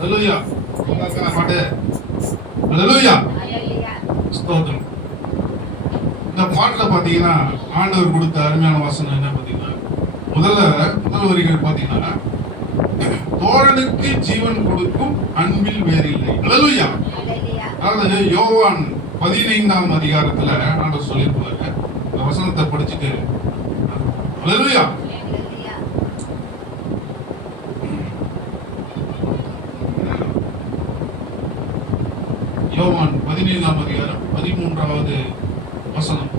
ஹல்லேலூயா. பாட்டு ஹல்லேலூயா. ஸ்தோத்திரம். இந்த பாட்டுல பாத்தீங்கன்னா ஆண்டவர் கொடுத்த அருமையான வசனம் என்ன பாத்தீங்கன்னா, முதல் வரிகள் பாத்தீங்கன்னா, தோழனுக்கு ஜீவன் கொடுக்கும் அன்பில் வேறில்லை. ஹல்லேலூயா. அதாவது யோவான் 15ஆம் அதிகாரத்துல ஆண்டவர் சொல்லியிருப்பாரு. இந்த வசனத்தை படிச்சுட்டு ஹல்லேலூயா. யோவான் 15ஆம் அதிகாரம் 13வது வசனம்.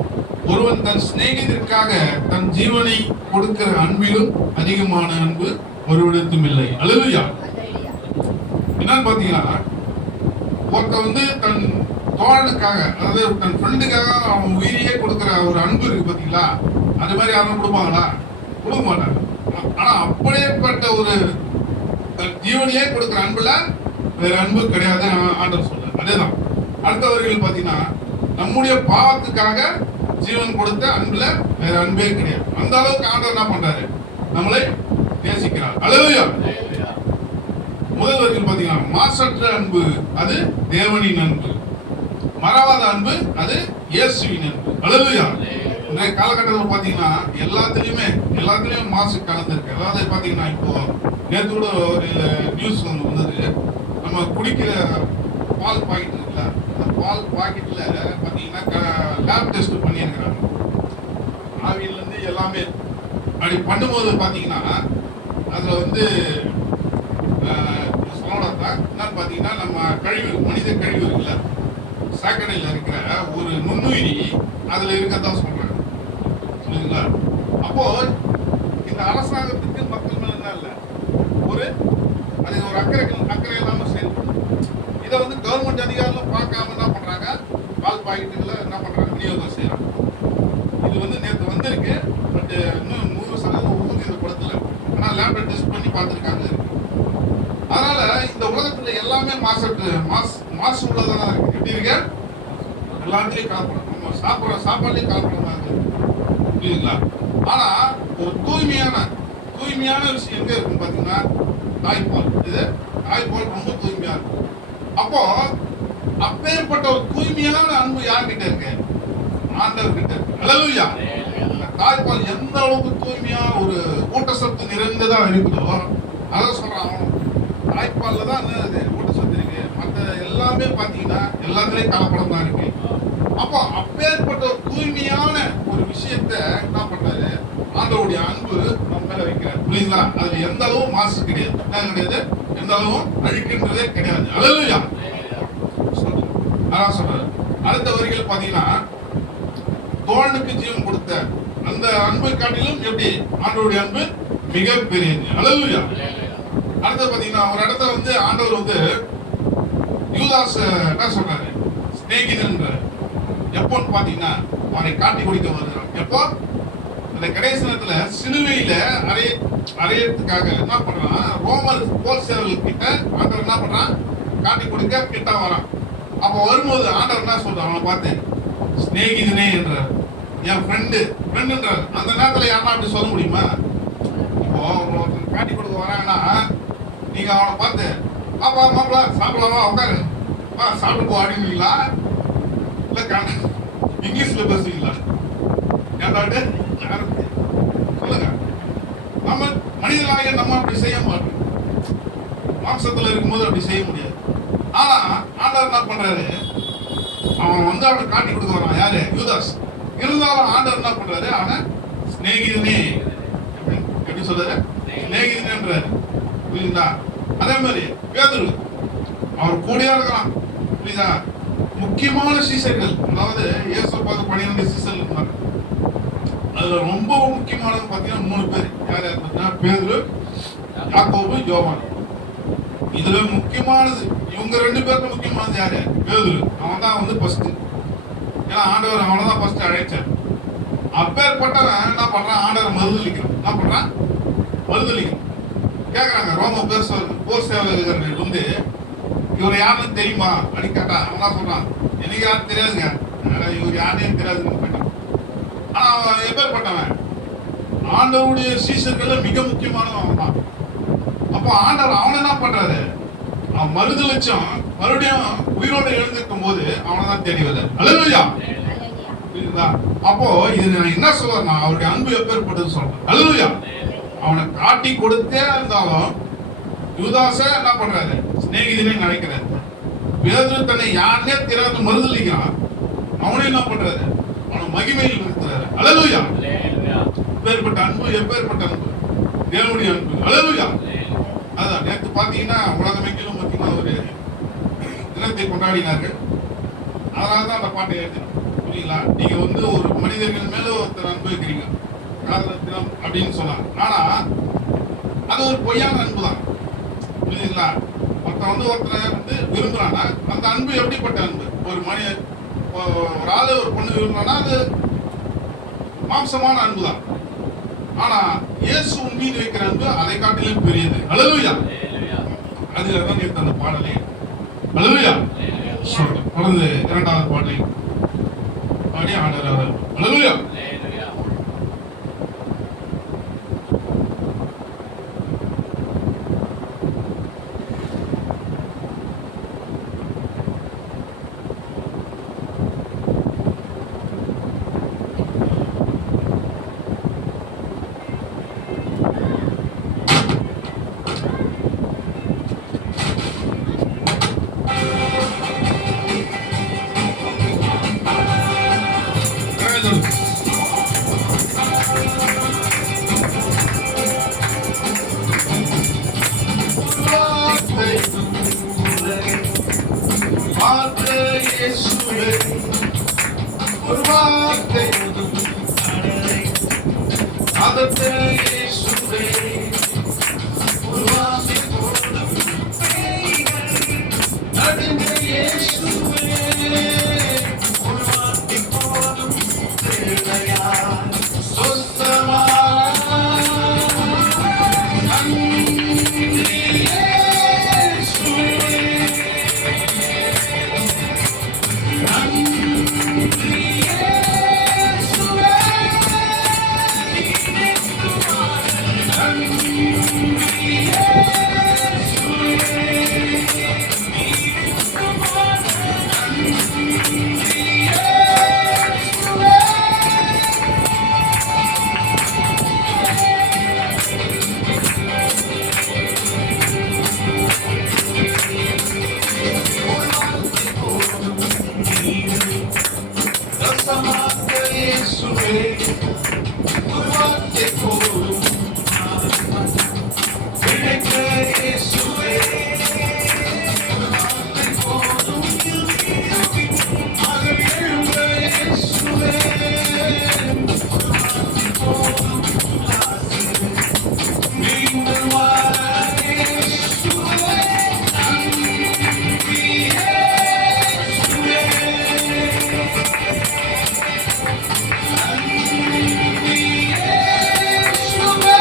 ஒருவன் தன் சிநேகிதருக்காக தன் ஜீவனை கொடுக்கிற அன்பிலும் அதிகமான அன்பு ஒருவரிடத்தும் இல்லை. ஹல்லேலூயா. என்னன்னு பாத்தீங்கன்னா, ஒருத்தன் தன் தோழனுக்காக, அதாவது தன் ஃப்ரெண்டுக்காக அவன் உயிரியே கொடுக்கிற ஒரு அன்பு இருக்கு பாத்தீங்களா, அது மாதிரி யாரும் கொடுப்பாங்களா? கொடுக்க மாட்டாங்க. ஆனா அப்படியேப்பட்ட ஒரு ஜீவனையே கொடுக்கிற அன்புல வேற அன்பு கிடையாது ஆண்டவர் சொல்ல. அதேதான் அடுத்தவர்கள் பாத்தீங்கன்னா, நம்முடைய பாவத்துக்காக ஜீவன் கொடுத்த அன்புல வேற அன்பே கிடையாது. அந்த அளவுக்கு ஆண்டவர் என்ன பண்றாரு? நம்மளை நேசிக்கிறார். ஹல்லேலூயா. முதல்வர்கள் பாத்தீங்கன்னா, மாசற்ற அன்பு அது தேவனின் அன்பு, மறவாத அன்பு அது இயேசுவின் அன்பு. ஹல்லேலூயா. இந்த காலகட்டத்தில் பாத்தீங்கன்னா எல்லாத்துலயும் மாசு கலந்துருக்கு. அதாவது பாத்தீங்கன்னா, இப்போ நேற்று கூட ஒரு நியூஸ் வந்தது. நம்ம குடிக்கிற பால் பாக்கெட் இருக்குல்ல, அந்த பால் பாக்கெட்ல பாத்தீங்கன்னா லேப் டெஸ்ட் பண்ணியிருக்கிறாங்க. ஆவியில இருந்து எல்லாமே அப்படி பண்ணும்போது பாத்தீங்கன்னா, அதுல வந்து சொல்லலாம் என்னன்னு பாத்தீங்கன்னா, நம்ம கழிவு, மனித கழிவு இருக்குல்ல, சாக்கடையில் இருக்கிற ஒரு நுண்ணுயிரி அதுல இருக்கதான் சொல்றாங்க. சொல்லுங்களா? அப்போ இந்த அரசாங்கத்துக்கு மக்கள் மேல என்ன இல்லை, அது ஒரு அக்கறை இல்லாம செயல்படும். இதை வந்து கவர்மெண்ட் அதிகாரிகளும் பார்க்காம என்ன பண்றாங்க, பால் பாக்கெட்டுகளை என்ன பண்றாங்க, விநியோகம் செய்யறாங்க. இது வந்து நேற்று வந்திருக்கு. பட் இன்னும் 100% ஊதியப்படுத்தல. ஆனா லேப்ல டெஸ்ட் பண்ணி பார்த்துருக்காங்க. அதனால இந்த உலகத்துல எல்லாமே மாசு உள்ளதா இருக்கு. எப்படி இருக்கு? எல்லாத்துலயும் கலப்படம். நம்ம சாப்பிடுற சாப்பாடுலயும் கலப்படம் தான் இருக்கு. புரியுதுங்களா? ஆனா ஒரு தூய்மையான விஷயம் எங்க இருக்கும் பாத்தீங்கன்னா, தாய்ப்பால். இது தாய்ப்பால் ரொம்ப தூய்மையா இருக்கும். அப்போ அப்பேற்பட்ட ஒரு தூய்மையான அன்பு யார்கிட்ட இருக்கு? ஆண்டவர் கிட்ட இருக்கு. ஹல்லேலூயா. தாய்ப்பால் எந்த அளவுக்கு தூய்மையா ஒரு ஊட்டச்சத்து நிறைந்ததா இருக்குதோ அதை சொல்றான். தாய்ப்பால்ல தான் ஊட்டச்சத்து இருக்கு. மற்ற எல்லாமே பாத்தீங்கன்னா எல்லாத்துலயும் கலப்படம் தான் இருக்கு. அப்போ அப்பேற்பட்ட ஒரு தூய்மையான ஒரு விஷயத்த என்ன பண்றாரு, ஆண்டவருடைய அன்பு நம்ம மேல வைக்கிறார். புரியுங்களா? அதுல எந்த அளவும் மாசு கிடையாது, என்ன கிடையாது, எந்த அளவும் அழிக்கின்றதே கிடையாது. ஹல்லேலூயா. அதான் சொல்றாரு. அடுத்த வரிகள் பாத்தீங்கன்னா, தோழனுக்கு ஜீவன் கொடுத்த அந்த அன்பை காட்டிலும் எப்படி ஆண்டவருடைய அன்பு மிக பெரியது. ஹல்லேலூயா. அடுத்து பாத்தீங்கன்னா ஒரு இடத்துல வந்து ஆண்டவர் வந்து யூதாஸ் என்ன சொல்றாரு, சிநேகிதன்றாரு. எப்போன்னு பாத்தீங்கன்னா அவனை காட்டி குடிக்க வருகிறான். எப்போ? அந்த கடைசி நேரத்துல சிலுவையில அறையறதுக்காக என்ன பண்றான், ரோமர் போர் சேவல் கிட்ட ஆண்டவர் என்ன பண்றான், காட்டி கொடுக்க கிட்ட வரான். அப்ப வரும்போது ஆண்டவர் என்ன சொல்றான், அவனை பார்த்து சிநேகிதனே என்றார், என் ஃப்ரெண்டுன்றார். அந்த நேரத்துல யாருன்னா அப்படி சொல்ல முடியுமா? இப்போ காட்டி கொடுக்க வராங்கன்னா நீங்க அவனை பார்த்து பாப்பா மாப்பிள சாப்பிடலாமா, உட்காரு சாப்பிட்டு போ அப்படிங்களா, இல்ல இங்கிலீஷ்ல பேசுவீங்களா? ஏன்டாட்டு சொல்லுங்க. நம்ம மனிதனாக நம்ம அப்படி செய்ய மாட்டோம். மாம்சத்துல இருக்கும்போது அப்படி செய்ய முடியாது. ஆனா ஆண்டவர் என்ன பண்றாரு, அவன் வந்து அவனை காட்டி கொடுக்க வரான். யாரு? யூதாஸ். இருந்தாலும் ஆண்டவர் என்ன பண்றாரு, அவனை சிநேகிதனே எப்படி சொல்றாரு, சிநேகிதனேன்றாரு. புரியுதா? அதே மாதிரி பேதுரு அவர் கூடயா இருக்கிறான். புரியுதா? முக்கியமான சீசர்கள், அதாவது இயேசு பார்த்து 12 சீசர்கள் இருந்தாங்க. அதுல ரொம்ப முக்கியமானது பாத்தீங்கன்னா 3 பேர். யார் யாருன்னா பேதுரு, யாக்கோபு, யோவான். இதுல முக்கியமானது இவங்க 2 பேருக்கு முக்கியமானது யாரு? பேதுரு. அவன் தான் வந்து ஃபர்ஸ்ட். ஏன்னா ஆண்டவர் அவனை தான் ஃபர்ஸ்ட் அழைச்சார். அப்பேற்பட்டவன் என்ன பண்றான், ஆண்டவர் மறுதலிக்கிறான். என்ன பண்றான்? மறுதலிக்கிறான். கேட்கறாங்க ரோம போர் சேவகர்கள் வந்து இவர் யாருன்னு தெரியுமா அப்படின்னு கேட்டா அவன் சொல்றான், எனக்கு யாரும் தெரியாதுங்க, இவர் யாரையும் தெரியாதுன்னு போயிட்டான். ஆனா அவன் எப்பேற்பட்டவன், ஆண்டவருடைய சீசர்கள்ல மிக முக்கியமானவன் அவன் தான். அப்போ ஆண்டவர் அவனை என்ன பண்றாரு, அவன் மறுதலிச்சம் மறுபடியும் உயிரோட எழுந்திருக்கும் போது அவனை தான் தேடி வர்றாரு. ஹல்லேலூயா. புரியுதா? அப்போ இது நான் என்ன சொல்றேன்னா, அவருடைய அன்பு எப்பேற்பட்டது சொல்றேன். ஹல்லேலூயா. அவனை காட்டி கொடுத்தே இருந்தாலும் யூதாச என்ன பண்றாரு, சிநேகிதனே நினைக்கிறாரு. பேதுரு தன்னை யாருனே தெரியாத மறுதலிக்கிறான். அவனே என்ன பண்றாரு, அவனை மகிமையில் நிறுத்துறாரு. ஹல்லேலூயா. எப்பேற்பட்ட அன்பு, எப்பேற்பட்ட அன்பு, தேவனுடைய அன்பு. ஹல்லேலூயா. அதான் நேற்று பாத்தீங்கன்னா உலகமெங்கிலும் பாத்தீங்கன்னா ஒரு தினத்தை கொண்டாடினார்கள். அதனால தான் அந்த பாட்டை எழுதினோம். புரியுங்களா? நீங்க வந்து ஒரு மனிதர்கள் மேல ஒருத்தர் அன்பு வைக்கிறீங்க, காதல் தினம் அப்படின்னு சொன்னாங்க. ஆனா அது ஒரு பொய்யான அன்பு தான். புரியுதுங்களா? ஒருத்தன் வந்து ஒருத்தரை வந்து விரும்புறான்னா அந்த அன்பு எப்படிப்பட்ட அன்பு? ஒரு ஆளு ஒரு பொண்ணு விரும்புறான்னா அது மாம்சமான அன்பு தான். ஆனா இயேசு மீது வைக்கிற அன்பு அதை காட்டிலும் பெரியது. ஹல்லேலூயா. அதுல தான் நேற்று அந்த பாடலே. ஹல்லேலூயா. தொடர்ந்து 2வது பாடலை பாடி ஆண்டவர். ஹல்லேலூயா. இயேசுவே ஒரு வார்த்தை போதும் கிடைக்க இயேசுவே ஒரு வார்த்தை போதும் மகள் எழும்ப இயேசுவே ஒரு வார்த்தை போதும் மீண்டும் வாழ இயேசுவே நன்றி இயேசுவே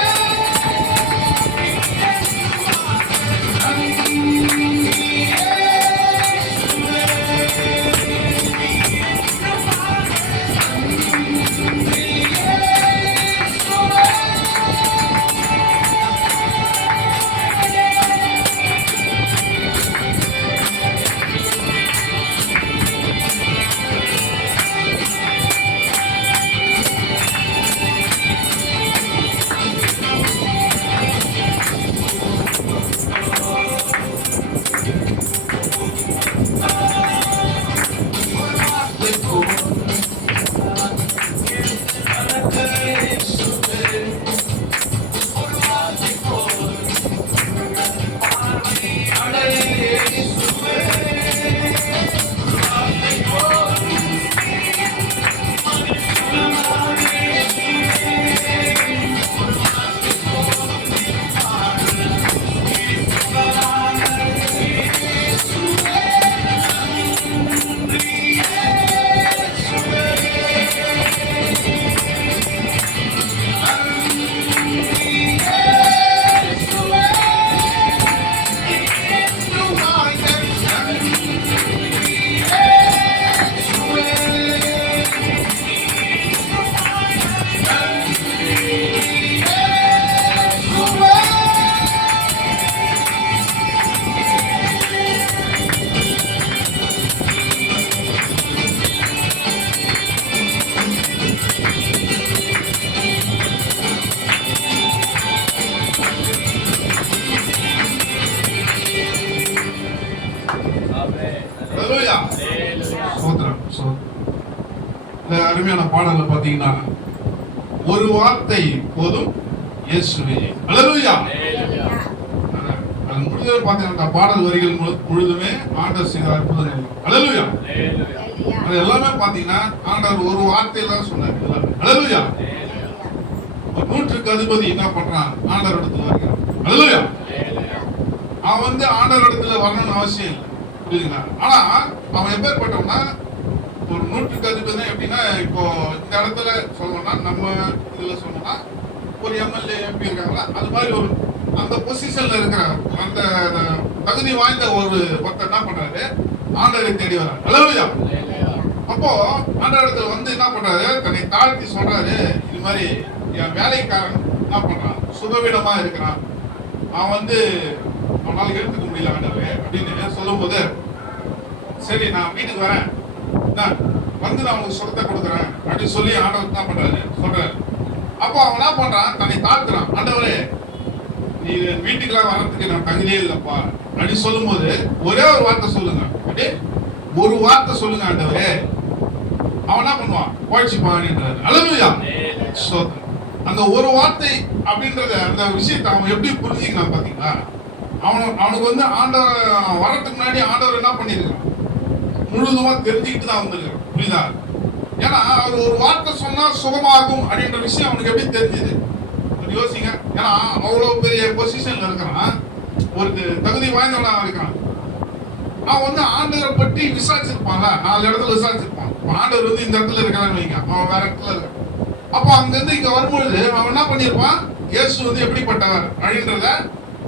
அருமையான பாடல்ல பாத்தீங்கன்னா ஒரு வார்த்தை போதும் இயேசுவே. அல்லேலூயா. அது முழுதுமே பாத்தீங்கன்னா பாடல் வரிகள் முழுதுமே ஆண்டவர் செய்த அற்புதங்கள். அல்லேலூயா. அது எல்லாமே பாத்தீங்கன்னா ஆண்டவர் ஒரு வார்த்தையில தான் சொன்னார். அல்லேலூயா. நூற்றுக்கு அதிபதி என்ன பண்றான்? ஆண்டவர் இடத்துல வருகிறான். அல்லேலூயா. அவன் வந்து ஆண்டவர் இடத்துல வரணும்னு அவசியம் இல்லை, புரியுதுங்களா? ஆனா அவன் எப்பேற்பட்டவனா ஒரு நூற்றுக்கு அதிபதி எப்படின்னா, இப்போ இந்த இடத்துல சொல்லணும்னா நம்ம இதுல சொல்லணும்னா ஒரு எம்எல்ஏ எம்பி இருக்காங்களா, அது மாதிரி ஒரு அந்த பொசிஷன்ல இருக்கிற அந்த தகுதி வாய்ந்த ஒருத்தர் என்ன பண்றாரு? ஆண்டவரை தேடி வர்றாரு. அல்லேலூயா. அப்போ ஆண்டவர் இடத்துல வந்து என்ன பண்றாரு? தன்னை தாழ்த்தி சொல்றாரு, இது மாதிரி என் வேலைக்காரன் என்ன பண்றான்? சுகவீனமா இருக்கிறான், அவன் வந்து அவனால எடுத்துக்க முடியல ஆண்டவரே அப்படின்னு சொல்லும் போது, சரி நான் வீட்டுக்கு வரேன், வந்து நான் உனக்கு சுகத்தை கொடுக்குறேன் அப்படின்னு சொல்லி ஆண்டவர் என்ன பண்றாரு? சொல்றாரு. அப்போ அவன் என்ன பண்றான்? தன்னை தாழ்த்துறான். ஆண்டவரே நீ வீட்டுக்கெல்லாம் வர்றதுக்கு நான் தகுதியே இல்லப்பா அப்படின்னு சொல்லும் போது, ஒரே ஒரு வார்த்தை சொல்லுங்க, ஒரு வார்த்தை சொல்லுங்க ஆண்டவரே. அவன் என்ன பண்ணுவான்? போயிடுச்சுப்பான்ன்றாரு. அல்லேலூயா. அந்த ஒரு வார்த்தை அப்படின்றத அந்த விஷயத்தை அவன் எப்படி புரிஞ்சுக்கிறான் பாத்தீங்களா? அவனுக்கு வந்து ஆண்டவர் வரத்துக்கு முன்னாடி ஆண்டவர் என்ன பண்ணிருக்கான்? முழுதுமா தெரிஞ்சுக்கிட்டு தான் வந்திருக்கான். புரியுதா? ஏன்னா அவர் ஒரு வார்த்தை சொன்னா சுகமாகும் அப்படின்ற விஷயம் அவனுக்கு எப்படி தெரிஞ்சது? யோசிங்க. ஏன்னா அவ்வளவு பெரிய பொசிஷன்ல இருக்கிறான், ஒரு தகுதி வாய்ந்தவனா இருக்கிறான். அவன் வந்து ஆண்டவரை பற்றி விசாரிச்சிருப்பான்ல, 4 இடத்துல விசாரிச்சிருப்பான். ஆண்டவர் வந்து இந்த இடத்துல இருக்கிறான்னு வைங்க, அவன் வேற இடத்துல இருக்கான். அப்போ அங்கிருந்து இங்க வரும்பொழுது அவன் என்ன பண்ணிருப்பான்? இயேசு வந்து எப்படிப்பட்டவர் அப்படின்றத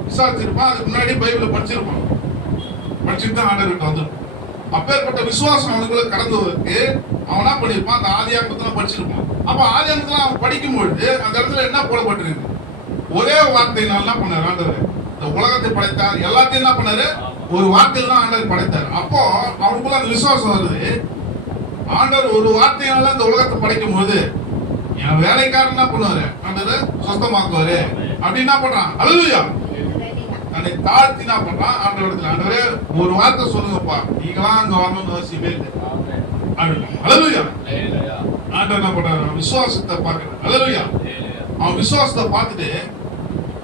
விசாரிச்சிருப்பான். அதுக்கு முன்னாடி பைபிள படிச்சிருப்பான். படிச்சுட்டு தான் ஆண்டவர்கிட்ட வந்துருப்பான். அப்பேற்பட்ட விசுவாசம் அவனுக்குள்ள கடந்தவருக்கு அவன் என்ன பண்ணிருப்பான்? அந்த ஆதியாகமத்துல படிச்சிருப்பான். அப்ப ஆதியாகமத்துல அவன் படிக்கும் பொழுது அந்த இடத்துல என்ன போடப்பட்டிருக்கு? ஒரே வார்த்தையினால என்ன பண்ணாரு ஆண்டவர்? இந்த உலகத்தை படைத்தார், எல்லாத்தையும் என்ன பண்ணாரு? ஒரு வார்த்தையில தான் ஆண்டவர் படைத்தார். அப்போ அவனுக்குள்ள அந்த விசுவாசம் வருது. ஆண்டவர் ஒரு வார்த்தையினால இந்த உலகத்தை படைக்கும் போது என் வேலைக்காரன் என்ன பண்ணுவாரு? ஆண்டவர் சுத்தமாக்குவாரு அப்படின்னு என்ன பண்றான்? அல்லேலூயா. தன்னை தாழ்த்தி என்ன பண்றான்? ஆண்டவரத்துல, ஆண்டவரே ஒரு வார்த்தை சொல்லுங்கப்பா, நீங்களாம் அங்க வரணும்னு அவசியமே இல்லை. அல்லேலூயா. ஆண்டவர் என்ன பண்றாரு? அவன் விசுவாசத்தை பார்க்கிறார். அல்லேலூயா. அவன் விசுவாசத்தை பார்த்துட்டு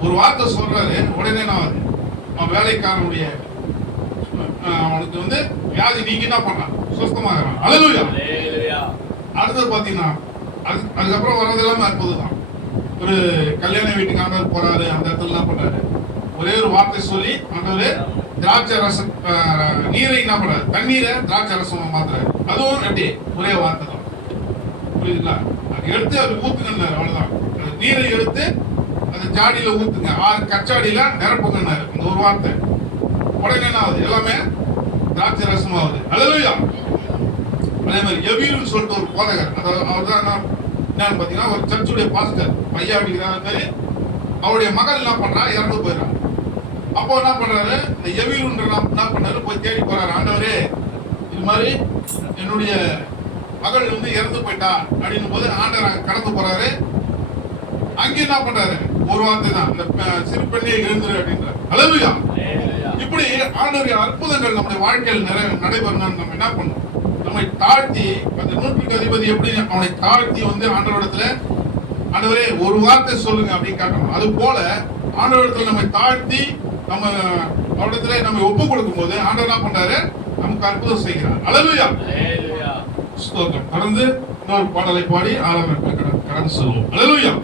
ஒரு வார்த்தை சொல்றாரு. உடனே நான் அவன் வேலைக்காரனுடைய அவனுக்கு வந்து வியாதி நீங்க என்ன பண்றான்? சுத்தமாகறான். அல்லேலூயா. அடுத்தது பாத்தீங்கன்னா அதுக்கப்புறம் வர்றது எல்லாமே அற்புதம் தான். ஒரு கல்யாண வீட்டுக்கு ஆண்டவர் போறாரு. அந்த இடத்துல என்ன பண்றாரு? ஒரே ஒரு வார்த்தை சொல்லி ஆண்டவர் திராட்சை ரசம் நீரை என்ன பண்றாரு? தண்ணீரை திராட்சை ரசம் மாத்துறாரு. அதுவும் எப்படி? ஒரே வார்த்தை தான். புரியுதுங்களா? அது எடுத்து அது ஊத்துங்கன்னாரு. அவ்வளவுதான். நீரை எடுத்து அந்த ஜாடியில ஊத்துங்க, 6 கச்சாடியில நிரப்புங்கன்னாரு. இந்த ஒரு வார்த்தை உடனே என்ன ஆகுது? எல்லாமே திராட்சை ரசம் ஆகுது. அல்லேலூயா. அதே மாதிரி எவீருன்னு சொல்லிட்டு ஒரு போதகர், அவர் தான் என்னன்னு பாத்தீங்கன்னா ஒரு சர்ச்சுடைய பாஸ்டர் பையா அப்படிங்கிற மாதிரி. அவருடைய மகள் என்ன பண்றா? இறந்து போயிடறான். அப்போ என்ன பண்றாரு? இந்த எவீருன்ற என்ன பண்ணாரு? போய் தேடி போறாரு. ஆண்டவரே, இது மாதிரி என்னுடைய மகள் வந்து இறந்து போயிட்டா அப்படின்னும் போது ஆண்டவர் கடந்து போறாரு. அங்கே என்ன பண்றாரு? ஒரு வார்த்தை தான், இந்த சிறு பெண்ணே எழுந்துரு அப்படின்றாரு. அல்லேலூயா. இப்படி ஆண்டவருடைய அற்புதங்கள் நம்முடைய வாழ்க்கையில் நடைபெறணும்னு நம்ம என்ன பண்ணணும்? நம்மை தாழ்த்தி, அந்த 100க்கு அதிபதி எப்படி அவனை தாழ்த்தி வந்து ஆண்டவரிடத்துல ஆண்டவரே ஒரு வார்த்தை சொல்லுங்க அப்படின்னு காட்டணும். அது போல ஆண்டவரிடத்துல நம்மை தாழ்த்தி நம்ம அவரிடத்துல நம்ம ஒப்பு கொடுக்கும் போது ஆண்டவர் என்ன பண்றாரு? நமக்கு அற்புதம் செய்கிறார். அல்லேலூயா. ஸ்தோத்திரம். தொடர்ந்து இன்னொரு பாடலை பாடி ஆராதனை கடந்து செல்வோம். அல்லேலூயா.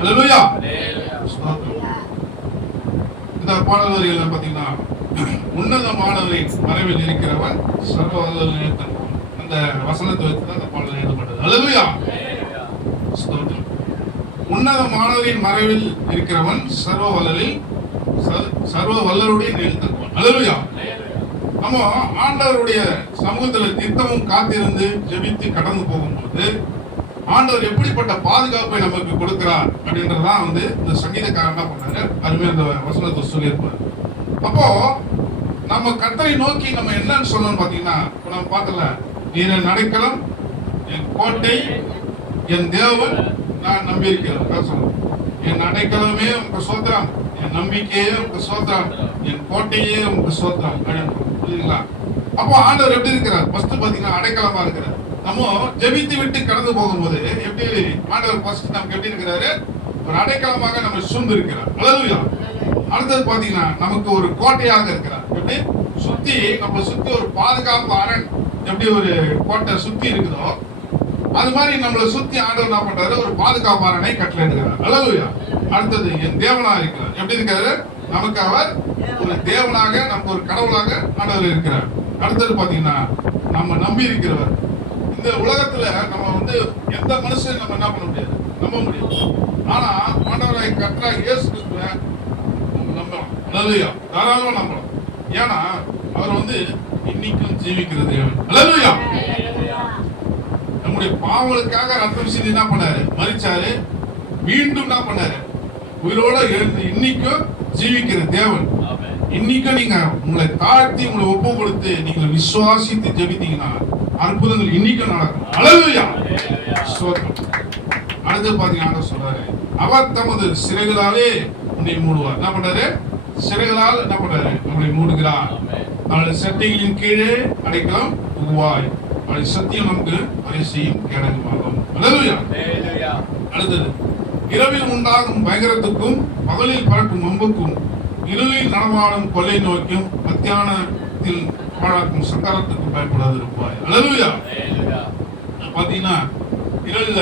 அல்லேலூயா. இந்த பாடல் வரிகள் பாத்தீங்கன்னா, உன்னதமானவரின் மறைவில் இருக்கிறவன் சர்வ வல்லவரின் நிழல். அந்த வசனத்தை வச்சு தான் அந்த பாடல் எழுதப்பட்டது. அல்லேலூயா. ஸ்தோத்திரம். உன்னதமானவரின் மறைவில் இருக்கிறவன் சர்வ வல்லருடைய நிழல் தருவான். அல்லேலூயா. நம்ம ஆண்டவருடைய சமூகத்துல நித்தமும் காத்திருந்து ஜெபித்து கடந்து போகும்போது ஆண்டவர் எப்படிப்பட்ட பாதுகாப்பை நமக்கு கொடுக்கிறார் அப்படின்றதான் இந்த சங்கீதக்காரன் என்ன பண்ணாரு, அருமையா அந்த வசனத்தை சொல்லியிருப்பாரு. அப்போ நம்ம கர்த்தரை நோக்கி நம்ம என்னன்னு சொல்லணும் பாத்தீங்கன்னா, நம்ம பார்த்தல, நீர் என் அடைக்கலம், என் கோட்டை, என் தேவன், நான் நம்பி இருக்கிறேன் சொல்லணும். என் அடைக்கலமே உங்க சோத்திரம், என் நம்பிக்கையே உங்க சோத்திரம், என் கோட்டையே உங்க சோத்திரம் அப்படின்னு. புரியுதுங்களா? அப்போ ஆண்டவர் எப்படி இருக்கிறார்? ஃபர்ஸ்ட் பாத்தீங்கன்னா அடைக்கலமா இருக்கிறார். நம்ம ஜெபித்து விட்டு கடந்து போகும்போது எப்படி ஆண்டவர் ஃபர்ஸ்ட் நமக்கு எப்படி இருக்கிறாரு? ஒரு அடைக்கலமாக நம்ம சூழ்ந்து இருக்கிறார். அல்லேலூயா. அடுத்தது பாத்தீங்கன்னா நமக்கு ஒரு கோட்டையாக இருக்கிறார். எப்படி சுத்தி நம்ம சுத்தி ஒரு பாதுகாப்பு அரண் எப்படி ஒரு கோட்டை சுத்தி இருக்குதோ அது மாதிரி நம்மளை சுத்தி ஆண்டவர் என்ன பண்றாரு? ஒரு பாதுகாப்பு அரணை கட்டளையிடுகிறார். அல்லேலூயா. அடுத்தது என் தேவனாக இருக்கிறார். எப்படி இருக்காரு? நமக்கு அவர் ஒரு தேவனாக, நமக்கு ஒரு கடவுளாக ஆண்டவர் இருக்கிறார். அடுத்தது பாத்தீங்கன்னா நம்ம நம்பி இருக்கிறவர். இந்த உலகத்துல நம்ம எந்த மனுஷன் நம்ம என்ன பண்ண முடியாது, நம்ப முடியாது. ஆனா ஆண்டவரை கர்த்தராகிய இயேசு கிறிஸ்துவை நம்பலாம். அல்லேலூயா. தாராளமா நம்பலாம். ஏன்னா அவர் இன்னைக்கும் ஜீவிக்கிற தேவன். அல்லேலூயா. நம்முடைய பாவங்களுக்காக ரத்தம் சிந்தி என்ன பண்ணாரு? மரிச்சாரு. மீண்டும் என்ன பண்ணாரு? உயிரோட எழுந்து இன்னைக்கும் ஜீவிக்கிற தேவன். இன்னைக்கும் நீங்க உங்களை தாழ்த்தி உங்களை ஒப்பு கொடுத்து நீங்க விசுவாசித்து ஜெபித்தீங்கன்னா அற்புதங்கள் இன்னைக்கும் நடக்கும். அல்லேலூயா. அடுத்து பாத்தீங்கன்னா சொல்றாரு, அவர் தமது சிறைகளாலே உன்னை மூடுவார். என்ன பண்றாரு? சிறைகளால் என்ன பண்றாரு? நம்மளை மூடுகிறார். அவருடைய சட்டைகளின் கீழே அடைக்கலம் புகுவாய். அவருடைய சத்தியம் நமக்கு பரிசையும் கேடகமாகும். அல்லேலூயா. அடுத்தது, இரவில் உண்டாகும் பயங்கரத்துக்கும் பகலில் பறக்கும் அம்புக்கும் இருளில் நடமாடும் கொள்ளை நோய்க்கும் மத்தியானத்தில் பாழாக்கும் சக்கரத்துக்கும் பயப்படாது இருப்பாய். அல்லேலூயா. பாத்தீங்கன்னா இரவுல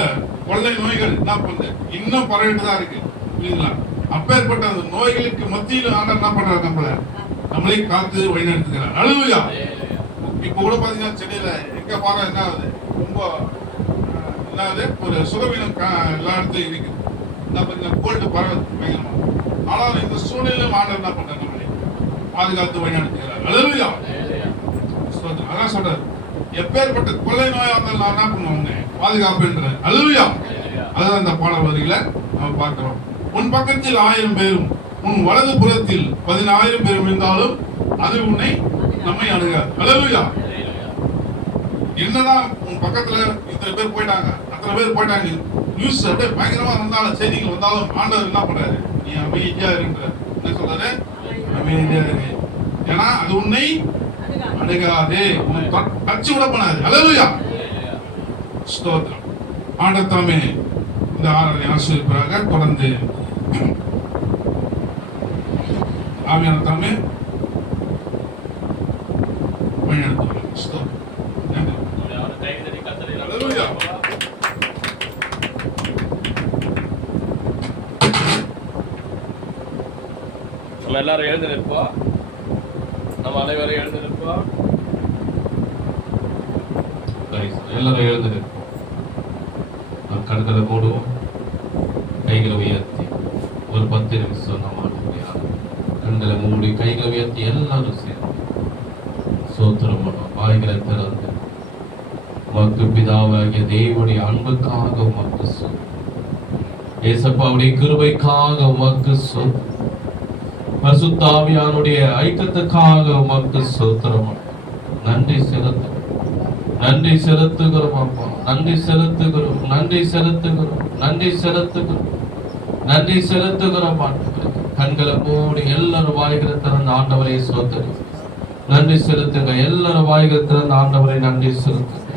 கொள்ளை நோய்கள் என்ன பண்ணுது? இன்னும் பரவிட்டு தான் இருக்கு. இல்லைங்களா? அப்பேற்பட்ட அந்த நோய்களுக்கு மத்தியில் ஆண்டவர் என்ன பண்றாரு? நம்மளை காத்து வழிநடத்துகிறார். அல்லேலூயா. இப்ப கூட பாத்தீங்கன்னா சென்னையில எங்க பாரு என்ன ஆகுது? ரொம்ப என்ன ஒரு சுகவீனம் எல்லா இடத்துலயும் இருக்குது. என்ன பாத்தீங்கன்னா கோல்டு பரவுது பயங்கரமா. ஆனால் இந்த சூழ்நிலையிலும் ஆண்டவர் என்ன பண்றாரு? நம்மளை பாதுகாத்து வழிநடத்துகிறார். அல்லேலூயா. அதான் சொல்றாரு, எப்பேற்பட்ட கொள்ளை நோயா இருந்தாலும் என்ன பண்ணுவாங்க? பாதுகாப்புன்ற. அல்லேலூயா. அதான் இந்த பாடல் வரிகளை நம்ம பார்க்கிறோம். உன் பக்கத்தில் 1000 பேரும் உன் வலது புறத்தில் 10000 பேரும் இருந்தாலும் அது உன்னை நம்மை அணுகாது. அல்லேலூயா. என்னதான் உன் பக்கத்துல இத்தனை பேர் போயிட்டாங்க, அத்தனை பேர் போயிட்டாங்க, நியூஸ் அப்படியே பயங்கரமா வந்தாலும் செய்திகள் வந்தாலும் ஆண்டவர் என்ன பண்றாரு? நீ அமைதியா இருன்ற. என்ன சொல்றாரு? அமைதியா இரு. ஏன்னா அது உன்னை அணுகாதே, டச்சு விட பண்ணாது. அல்லேலூயா. ஸ்தோத்திரம். ஆண்டவர் தாமே இந்த ஆராதனை ஆசீர்வதிப்பாராக. தொடர்ந்து ஆவியானவர் தாமே வழிநடத்துவார். ஸ்தோத்திரம். அல்லேலூயா. நம்ம எல்லாரும் எழுந்து நிற்போம். நம்ம அனைவரும் எழுந்து நிற்போம். எல்லாரும் எழுந்து நிற்போம். கண்களை மூடுவோம். கைகளை உயர்த்தி ஒரு 10 நிமிஷம் நம்ம கண்களை மூடி கைகளை உயர்த்தி எல்லாரும் சேர்ந்து சோத்திரம் வாய்களை திறந்து உமக்கு பிதாவாகிய தேவனுடைய அன்புக்காக உமக்கு ஏசப்பாவுடைய கிருபைக்காக உமக்கு பரிசுத்த ஆவியானுடைய ஐக்கியத்துக்காக உமக்கு சோத்திரம். நன்றி செலுத்து, நன்றி செலுத்துகிறோம் அப்பா, நன்றி செலுத்துகிறோம், நன்றி செலுத்துகிறோம், நன்றி செலுத்துகிறோம், நன்றி செலுத்துகிறோம். கண்களை மூடி எல்லாரும் வாய்களை திறந்த ஆண்டவரை சோத்திரம். நன்றி செலுத்துங்க. எல்லாரும் வாய்களை திறந்த ஆண்டவரை நன்றி செலுத்துங்க.